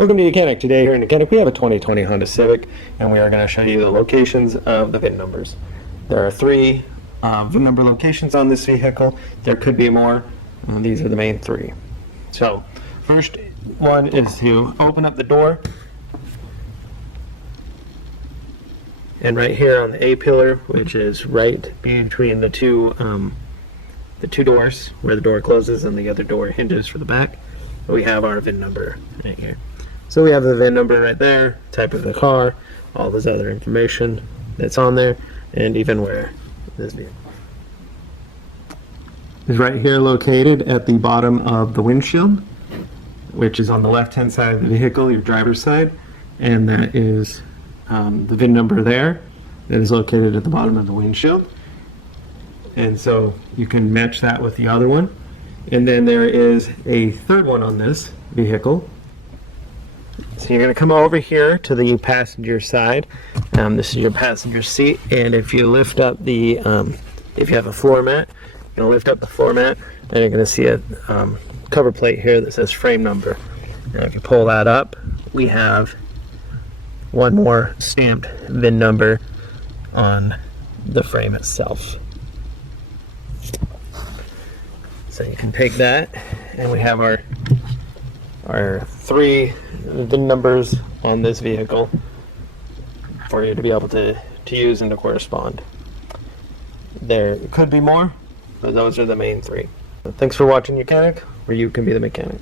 Welcome to YOUCANIC. Today here in YOUCANIC we have a 2020 Honda Civic, and we are going to show you the locations of the VIN numbers. There are three VIN number locations on this vehicle. There could be more. These are the main three. So first one is to open up the door, and right here on the A pillar, which is right between the two doors, where the door closes and the other door hinges for the back, we have our VIN number right here. So we have the VIN number right there, type of the car, all this other information that's on there, and even where this vehicle is right here, located at the bottom of the windshield, which is on the left hand side of the vehicle, your driver's side, and that is the VIN number there that is located at the bottom of the windshield. And so you can match that with the other one. And then there is a third one on this vehicle. So you're going to come over here to the passenger side. This is your passenger seat, and if you lift up the, if you have a floor mat, you're going to lift up the floor mat, and you're going to see a cover plate here that says frame number. And if you pull that up, we have one more stamped VIN number on the frame itself. So you can take that, and we have our three VIN numbers on this vehicle for you to be able to use and to correspond. There could be more, but those are the main three. Thanks for watching YOUCANIC, where you can be the mechanic.